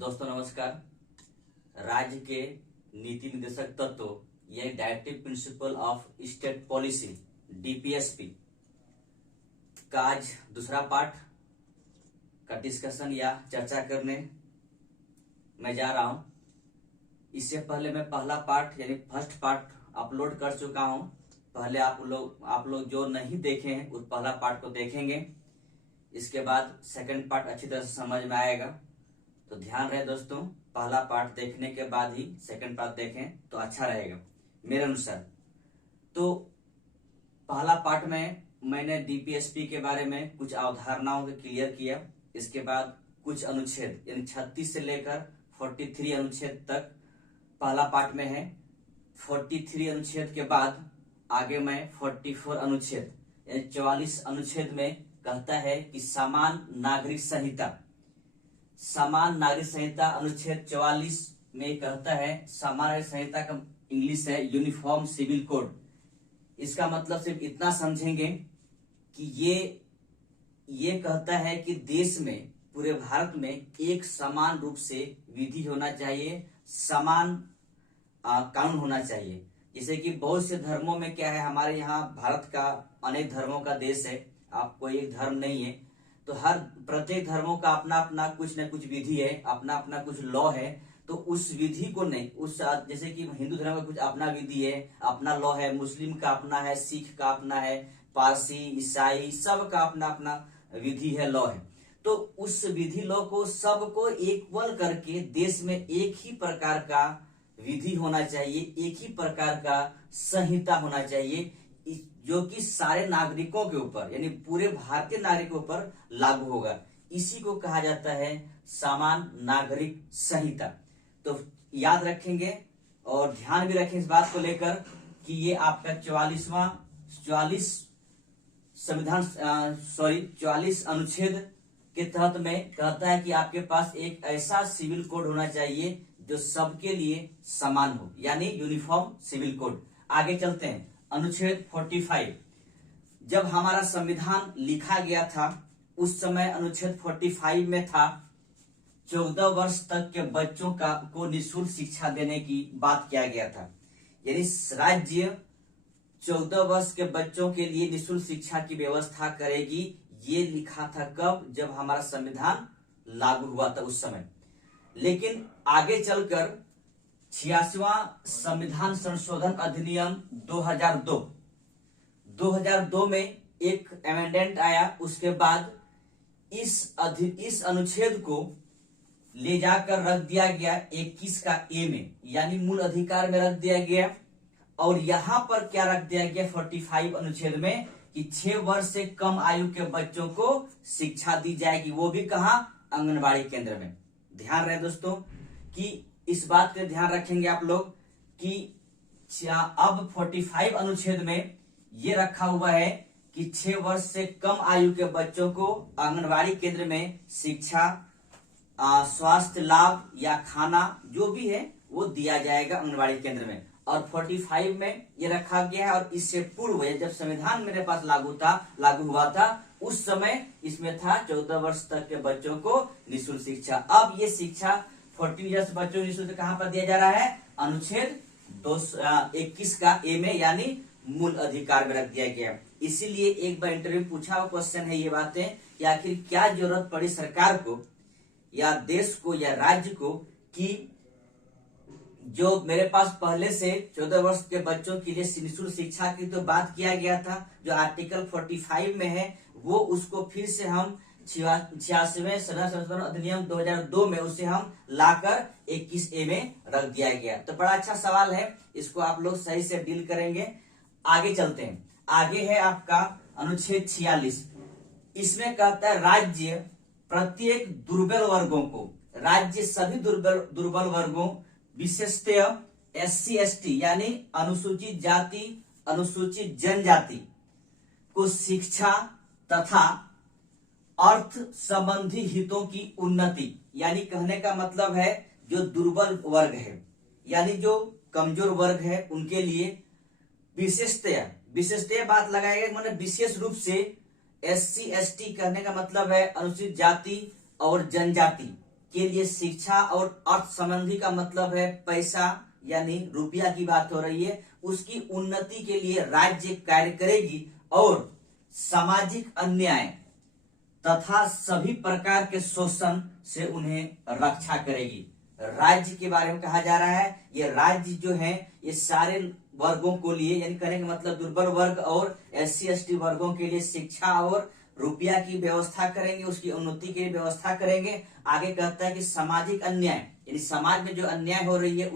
दोस्तों नमस्कार। राज्य के नीति निर्देशक तत्व यानी directive principle of state policy DPSP का आज दूसरा पार्ट का डिस्कशन या चर्चा करने मैं जा रहा हूं। इससे पहले मैं पहला पार्ट यानी फर्स्ट पार्ट अपलोड कर चुका हूं। पहले आप लोग जो नहीं देखे हैं उस पहला पार्ट को देखेंगे। इसके बाद सेकंड पार्ट अच्छी तरह से समझ में आएगा, तो ध्यान रहे दोस्तों, पहला पार्ट देखने के बाद ही सेकंड पार्ट देखें तो अच्छा रहेगा मेरे अनुसार। तो पहला पार्ट में मैंने डीपीएसपी के बारे में कुछ अवधारणाओं को क्लियर किया। इसके बाद कुछ अनुच्छेद यानी 36 से लेकर 43 अनुच्छेद तक पहला पार्ट में है। 43 अनुच्छेद के बाद आगे मैं 44 अनुच्छेद यानी 44 अनुच्छेद में कहता है कि समान नागरिक संहिता अनुच्छेद 44 में कहता है, समान नागरिक संहिता का इंग्लिश है यूनिफॉर्म सिविल कोड। इसका मतलब सिर्फ इतना समझेंगे कि ये कहता है कि देश में, पूरे भारत में एक समान रूप से विधि होना चाहिए, समान कानून होना चाहिए। जैसे कि बहुत से धर्मों में क्या है, हमारे यहाँ भारत का अनेक धर्मों का देश है, आपको एक धर्म नहीं है, तो हर प्रत्येक धर्मों का अपना अपना कुछ न कुछ विधि है, अपना अपना कुछ लॉ है। तो उस विधि को नहीं, उस जैसे कि हिंदू धर्म का कुछ अपना विधि है, अपना लॉ है, मुस्लिम का अपना है, सिख का अपना है, पारसी, ईसाई, सब का अपना अपना विधि है, लॉ है। तो उस विधि लॉ को सबको इक्वल करके देश में एक ही प्रकार का विधि होना चाहिए, एक ही प्रकार का संहिता होना चाहिए, जो कि सारे नागरिकों के ऊपर यानी पूरे भारतीय नागरिकों पर लागू होगा। इसी को कहा जाता है समान नागरिक संहिता। तो याद रखेंगे और ध्यान भी रखें इस बात को लेकर कि ये आपका 44 अनुच्छेद के तहत में कहता है कि आपके पास एक ऐसा सिविल कोड होना चाहिए जो सबके लिए समान हो, यानी यूनिफॉर्म सिविल कोड। आगे चलते हैं। अनुच्छेद 45, जब हमारा संविधान लिखा गया था उस समय अनुच्छेद 45 में था 14 वर्ष तक के बच्चों को निःशुल्क शिक्षा देने की बात किया गया था। यानी राज्य 14 वर्ष के बच्चों के लिए निःशुल्क शिक्षा की व्यवस्था करेगी। ये लिखा था कब? जब हमारा संविधान लागू हुआ था उस समय। लेकिन आगे चलकर 86वां संविधान संशोधन अधिनियम 2002 में एक अमेंडमेंट आया। उसके बाद इस अनुच्छेद को ले जाकर रख दिया गया 21 का ए में, यानी मूल अधिकार में रख दिया गया। और यहां पर क्या रख दिया गया 45 अनुच्छेद में कि 6 वर्ष से कम आयु के बच्चों को शिक्षा दी जाएगी, वो भी कहां? आंगनबाड़ी केंद्र में। ध्यान रहे दोस्तों कि इस बात का ध्यान रखेंगे आप लोग कि अब 45 अनुच्छेद में ये रखा हुआ है कि 6 वर्ष से कम आयु के बच्चों को आंगनबाड़ी केंद्र में शिक्षा, स्वास्थ्य लाभ या खाना जो भी है वो दिया जाएगा आंगनबाड़ी केंद्र में। और 45 में ये रखा गया है। और इससे पूर्व जब संविधान मेरे पास लागू हुआ था उस समय इसमें था 14 वर्ष तक के बच्चों को निःशुल्क शिक्षा। अब ये शिक्षा 14 ईयर्स बच्चों को निःशुल्क कहां पर दिया जा रहा है? अनुच्छेद 21 का ए में, यानी मूल अधिकार में रख दिया गया। इसीलिए एक बार इंटरव्यू पूछा हुआ क्वेश्चन है ये बातें कि आखिर क्या जरूरत पड़ी सरकार को या देश को या राज्य को कि जो मेरे पास पहले से 14 वर्ष के बच्चों के लिए निःशुल्क शिक्षा की तो बात किया गया था, जो आर्टिकल 45 में है, वो उसको फिर से हम 86वें संशोधन अधिनियम 2002 में उसे हम लाकर 21 ए में रख दिया गया। तो बड़ा अच्छा सवाल है, इसको आप लोग सही से डील करेंगे। आगे चलते हैं। आगे है आपका अनुच्छेद 46। इसमें कहता है राज्य प्रत्येक दुर्बल वर्गों को, राज्य सभी दुर्बल वर्गों विशेषतः SC ST यानी अनुसूचित जाति, अनुसूचित जनजाति को शिक्षा तथा अर्थ संबंधी हितों की उन्नति, यानी कहने का मतलब है जो दुर्बल वर्ग है यानी जो कमजोर वर्ग है उनके लिए विशेषतः बात लगाएगा, मतलब विशेष रूप से SC ST कहने का मतलब है अनुसूचित जाति और जनजाति, के लिए शिक्षा और अर्थ संबंधी का मतलब है पैसा यानी रुपया की बात हो रही है, उसकी उन्नति के लिए राज्य कार्य करेगी और सामाजिक अन्याय तथा सभी प्रकार के शोषण से उन्हें रक्षा करेगी। राज्य के बारे में कहा जा रहा है, ये राज्य जो है ये सारे वर्गों को लिए यानी कहने का मतलब दुर्बल वर्ग और SC/ST वर्गों के लिए शिक्षा और रुपया की व्यवस्था करेंगे, उसकी उन्नति के लिए व्यवस्था करेंगे। आगे कहता है कि सामाजिक अन्याय यानी समाज में जो अन्याय हो रही है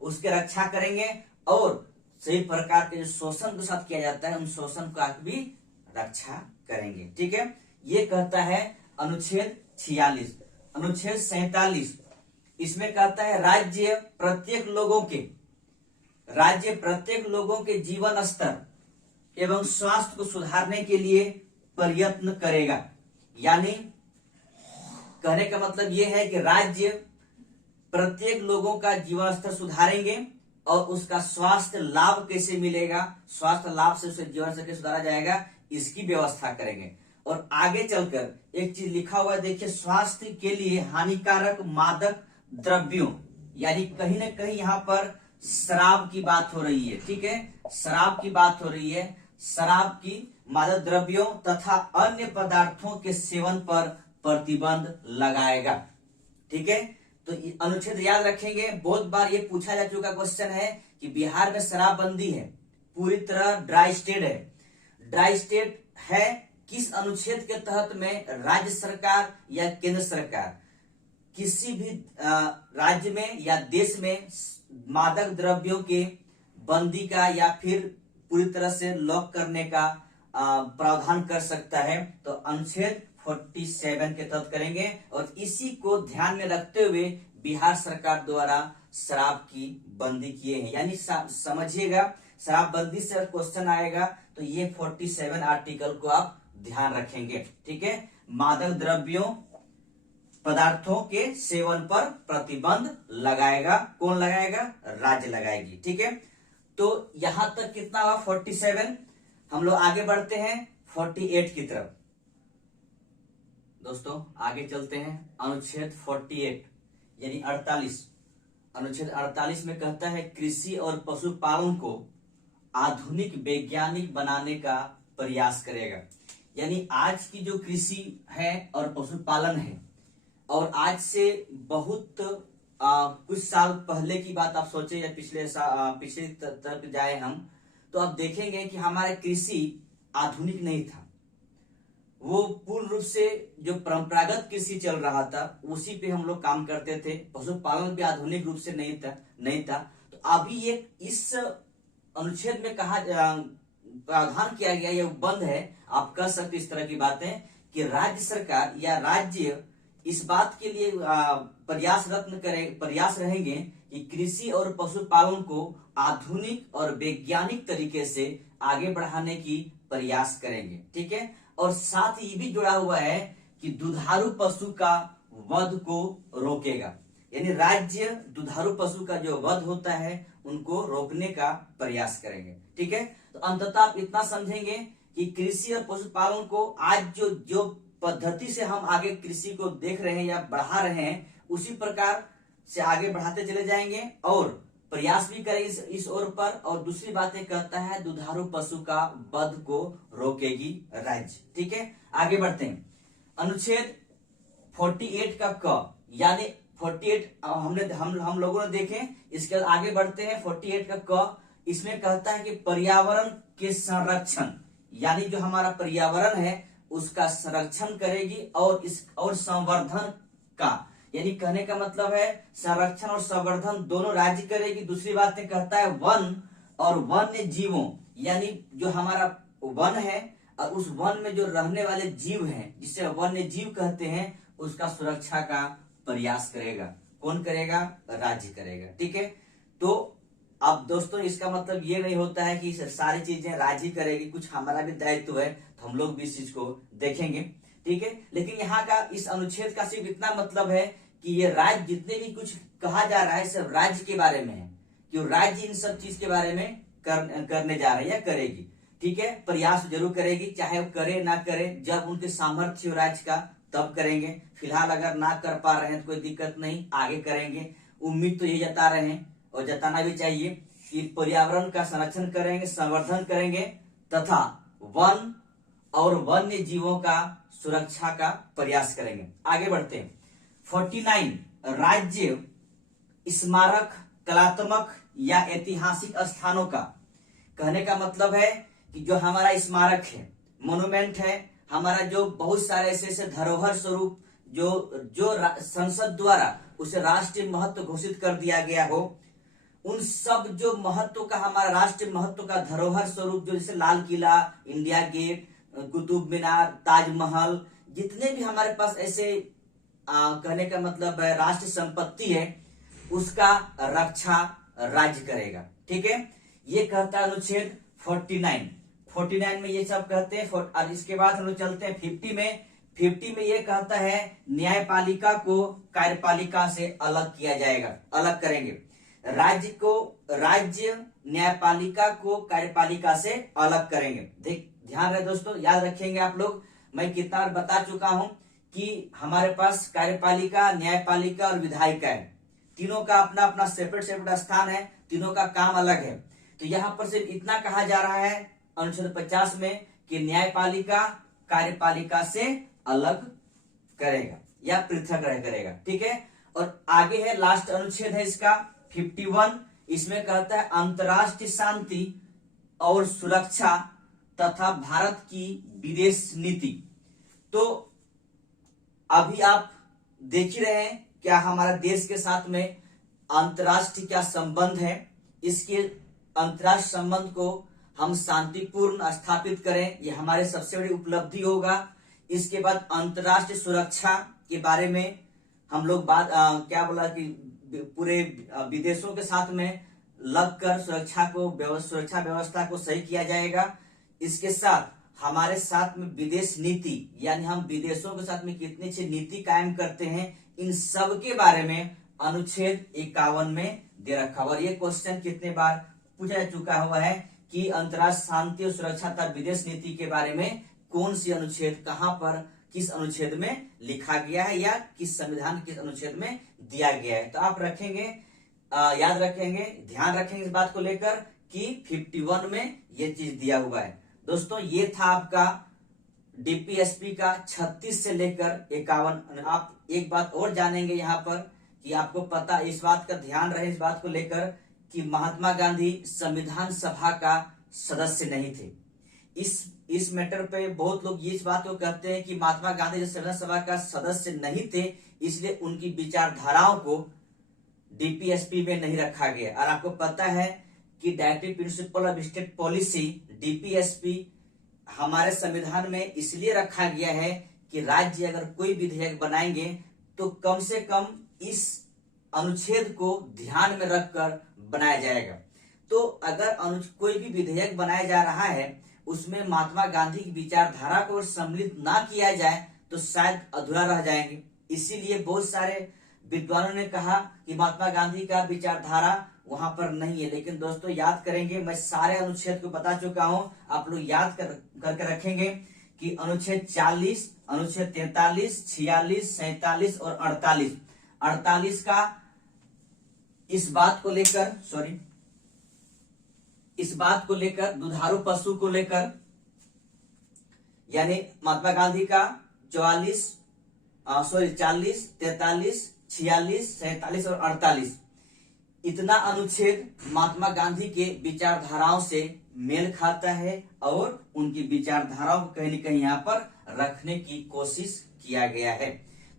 उसके रक्षा करेंगे और सभी प्रकार के जो शोषण के साथ किया जाता है उन शोषण का भी रक्षा करेंगे। ठीक है, ये कहता है अनुच्छेद 46। अनुच्छेद 47 इसमें कहता है राज्य प्रत्येक लोगों के जीवन स्तर एवं स्वास्थ्य को सुधारने के लिए प्रयत्न करेगा। यानी कहने का मतलब यह है कि राज्य प्रत्येक लोगों का जीवन स्तर सुधारेंगे और उसका स्वास्थ्य लाभ कैसे मिलेगा, स्वास्थ्य लाभ से उसे जीवन स्तर कैसे सुधारा जाएगा, इसकी व्यवस्था करेंगे। और आगे चलकर एक चीज लिखा हुआ है, देखिए, स्वास्थ्य के लिए हानिकारक मादक द्रव्यों, यानी कहीं ना कहीं यहाँ पर शराब की बात हो रही है। ठीक है, शराब की बात हो रही है, शराब की मादक द्रव्यों तथा अन्य पदार्थों के सेवन पर प्रतिबंध लगाएगा। ठीक है, तो अनुच्छेद याद रखेंगे, बहुत बार ये पूछा जा चुका क्वेश्चन है कि बिहार में शराबबंदी है, पूरी तरह ड्राई स्टेट है। ड्राई स्टेट है किस अनुच्छेद के तहत में राज्य सरकार या केंद्र सरकार किसी भी राज्य में या देश में मादक द्रव्यों के बंदी का या फिर पूरी तरह से लॉक करने का प्रावधान कर सकता है, तो अनुच्छेद 47 के तहत करेंगे। और इसी को ध्यान में रखते हुए बिहार सरकार द्वारा शराब की बंदी किए हैं। यानी समझिएगा, शराबबंदी से क्वेश्चन आएगा तो ये 47 आर्टिकल को आप ध्यान रखेंगे। ठीक है, मादक द्रव्यों पदार्थों के सेवन पर प्रतिबंध लगाएगा। कौन लगाएगा? राज्य लगाएगी। ठीक है, तो यहां तक कितना हुआ? 47। हम लोग आगे बढ़ते हैं 48 की तरफ। दोस्तों आगे चलते हैं। अनुच्छेद 48 यानी 48। अनुच्छेद 48 में कहता है कृषि और पशुपालन को आधुनिक वैज्ञानिक बनाने का प्रयास करेगा। यानी आज की जो कृषि है और पशुपालन है, और आज से बहुत कुछ साल पहले की बात आप सोचे या पिछले तरफ जाए हम, तो आप देखेंगे कि हमारा कृषि आधुनिक नहीं था। वो पूर्ण रूप से जो परंपरागत कृषि चल रहा था उसी पे हम लोग काम करते थे। पशुपालन भी आधुनिक रूप से नहीं था। तो अभी ये इस अनुच्छेद में कहा प्रावधान किया गया, ये बंद है, आप कह सकते इस तरह की बातें कि राज्य सरकार या राज्य इस बात के लिए प्रयास रहेंगे कि कृषि और पशुपालन को आधुनिक और वैज्ञानिक तरीके से आगे बढ़ाने की प्रयास करेंगे। ठीक है, और साथ ही भी जुड़ा हुआ है कि दुधारू पशु का वध को रोकेगा। यानी राज्य दुधारू पशु का जो वध होता है उनको रोकने का प्रयास करेंगे। ठीक है, तो अंततः आप इतना समझेंगे कि कृषि और पशुपालन को आज जो पद्धति से हम आगे कृषि को देख रहे हैं या बढ़ा रहे हैं, उसी प्रकार से आगे बढ़ाते चले जाएंगे और प्रयास भी करेंगे इस ओर पर। और दूसरी बातें कहता है दुधारू पशु का वध को रोकेगी राज्य। ठीक है, आगे बढ़ते हैं। अनुच्छेद 48 का क, यानी 48 हम लोगों ने देखे। इसके बाद आगे बढ़ते हैं 48 का क। इसमें कहता है कि पर्यावरण के संरक्षण, यानी जो हमारा पर्यावरण है उसका संरक्षण करेगी और संवर्धन का, यानी कहने का मतलब है संरक्षण और संवर्धन दोनों राज्य करेगी। दूसरी बात में कहता है वन और वन्य जीवों, यानी जो हमारा वन है और उस वन में जो रहने वाले जीव हैं जिसे वन्य जीव कहते हैं, उसका सुरक्षा का प्रयास करेगा। कौन करेगा? राज्य करेगा। ठीक है, तो अब दोस्तों इसका मतलब ये नहीं होता है कि सारी चीजें राज्य करेगी, कुछ हमारा भी दायित्व है, तो हम लोग भी इस चीज को देखेंगे। ठीक है, लेकिन यहाँ का इस अनुच्छेद का सिर्फ इतना मतलब है कि ये राज्य जितने भी कुछ कहा जा रहा है सब राज्य के बारे में है, कि राज्य इन सब चीज के बारे में करने जा रही है या करेगी। ठीक है, प्रयास जरूर करेगी, चाहे वो करे ना करे, जब उनके सामर्थ्य राज्य का तब करेंगे। फिलहाल अगर ना कर पा रहे हैं तो कोई दिक्कत नहीं, आगे करेंगे। उम्मीद तो यही जता रहे हैं और जताना भी चाहिए कि पर्यावरण का संरक्षण करेंगे, संवर्धन करेंगे तथा वन और वन्य जीवों का सुरक्षा का प्रयास करेंगे। आगे बढ़ते हैं। 49 राज्य स्मारक, कलात्मक या ऐतिहासिक स्थानों का। कहने का मतलब है कि जो हमारा स्मारक है, मोन्यूमेंट है, हमारा जो बहुत सारे ऐसे धरोहर स्वरूप जो संसद द्वारा उसे राष्ट्रीय महत्व घोषित कर दिया गया हो, उन सब जो महत्व का, हमारा राष्ट्रीय महत्व का धरोहर स्वरूप, जो जैसे लाल किला, इंडिया गेट, कुतुब मीनार, ताजमहल, जितने भी हमारे पास ऐसे कहने का मतलब है राष्ट्रीय संपत्ति है, उसका रक्षा राज्य करेगा। ठीक है, ये कहता है अनुच्छेद 49 में ये सब कहते हैं। और इसके बाद हम लोग चलते हैं 50 में ये कहता है न्यायपालिका को कार्यपालिका से अलग किया जाएगा, अलग करेंगे। राज्य न्यायपालिका को कार्यपालिका से अलग करेंगे। ध्यान रहे दोस्तों, याद रखेंगे आप लोग। मैं कितना बार बता चुका हूं कि हमारे पास कार्यपालिका, न्यायपालिका और विधायिका है। तीनों का अपना अपना सेपरेट स्थान है, तीनों का काम अलग है। तो यहाँ पर सिर्फ इतना कहा जा रहा है अनुच्छेद 50 में कि न्यायपालिका कार्यपालिका से अलग करेगा या पृथक करेगा। ठीक है, और आगे है लास्ट अनुच्छेद है इसका 51। इसमें कहता है अंतर्राष्ट्रीय शांति और सुरक्षा तथा भारत की विदेश नीति। तो अभी आप देख ही रहे हैं क्या हमारा देश के साथ में अंतर्राष्ट्रीय क्या संबंध है। इसके अंतर्राष्ट्रीय संबंध को हम शांतिपूर्ण स्थापित करें, ये हमारे सबसे बड़ी उपलब्धि होगा। इसके बाद अंतर्राष्ट्रीय सुरक्षा के बारे में हम लोग बात क्या बोला कि पूरे विदेशों के साथ में लगकर सुरक्षा व्यवस्था को सही किया जाएगा। इसके साथ हमारे साथ में विदेश नीति, यानी हम विदेशों के साथ में कितनी अच्छी नीति कायम करते हैं, इन सब के बारे में अनुच्छेद 51 में दे रखा हुआ। और ये क्वेश्चन कितने बार पूछा जा चुका हुआ है कि अंतर्राष्ट्रीय शांति और सुरक्षा तथा विदेश नीति के बारे में कौन सी अनुच्छेद कहां पर किस अनुच्छेद में लिखा गया है या किस संविधान किस अनुच्छेद में दिया गया है। तो आप रखेंगे, याद रखेंगे, ध्यान रखेंगे इस बात को लेकर कि 51 में ये चीज दिया हुआ है। दोस्तों ये था आपका डीपीएसपी का 36 से लेकर 51। आप एक बात और जानेंगे यहाँ पर कि आपको पता, इस बात का ध्यान रहे इस बात को लेकर कि महात्मा गांधी संविधान सभा का सदस्य नहीं थे। इस मैटर पे बहुत लोग इस बात को कहते हैं कि महात्मा गांधी जो संविधान सभा का सदस्य नहीं थे, इसलिए उनकी विचारधाराओं को डीपीएसपी में नहीं रखा गया। और आपको पता है कि directive principle of state policy DPSP हमारे संविधान में इसलिए रखा गया है कि राज्य अगर कोई विधेयक बनाएंगे तो कम से कम इस अनुच्छेद को ध्यान में रखकर बनाया जाएगा। तो अगर कोई भी विधेयक बनाया जा रहा है उसमें महात्मा गांधी की विचारधारा को सम्मिलित ना किया जाए तो शायद अधूरा रह जाएंगे। इसीलिए बहुत सारे विद्वानों ने कहा कि महात्मा गांधी का विचारधारा वहां पर नहीं है। लेकिन दोस्तों याद करेंगे, मैं सारे अनुच्छेद को बता चुका हूं, आप लोग याद करके रखेंगे कि अनुच्छेद 40, अनुच्छेद 43, 46, 47 और 48 का इस बात को लेकर दुधारू पशु को लेकर, यानी महात्मा गांधी का 40, 43, 46, 47 और 48 इतना अनुच्छेद महात्मा गांधी के विचारधाराओं से मेल खाता है और उनकी विचारधाराओं को कहीं न कहीं यहाँ पर रखने की कोशिश किया गया है।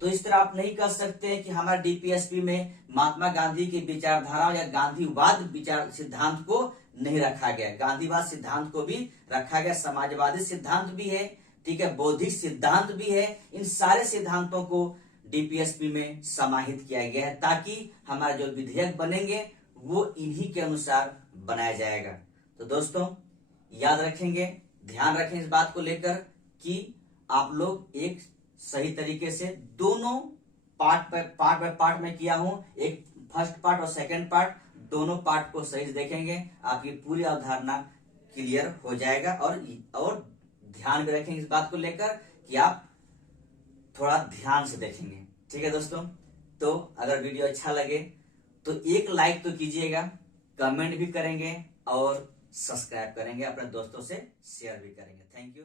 तो इस तरह आप नहीं कह सकते कि हमारे डीपीएसपी में महात्मा गांधी की विचारधारा या गांधीवाद विचार सिद्धांत को नहीं रखा गया। गांधीवाद सिद्धांत को भी रखा गया, समाजवादी सिद्धांत भी है, ठीक है, बौद्धिक सिद्धांत भी है। इन सारे सिद्धांतों को डीपीएसपी में समाहित किया गया है ताकि हमारा जो विधेयक बनेंगे वो इन्हीं के अनुसार बनाया जाएगा। तो दोस्तों याद रखेंगे, ध्यान रखें इस बात को लेकर कि आप लोग एक सही तरीके से दोनों पार्ट बाय पार्ट में किया हूं, एक फर्स्ट पार्ट और सेकंड पार्ट, दोनों पार्ट को सही से देखेंगे, आपकी पूरी अवधारणा क्लियर हो जाएगा। और ध्यान भी रखेंगे इस बात को लेकर कि आप थोड़ा ध्यान से देखेंगे। ठीक है दोस्तों, तो अगर वीडियो अच्छा लगे तो एक लाइक तो कीजिएगा, कमेंट भी करेंगे और सब्सक्राइब करेंगे, अपने दोस्तों से शेयर भी करेंगे। Thank you.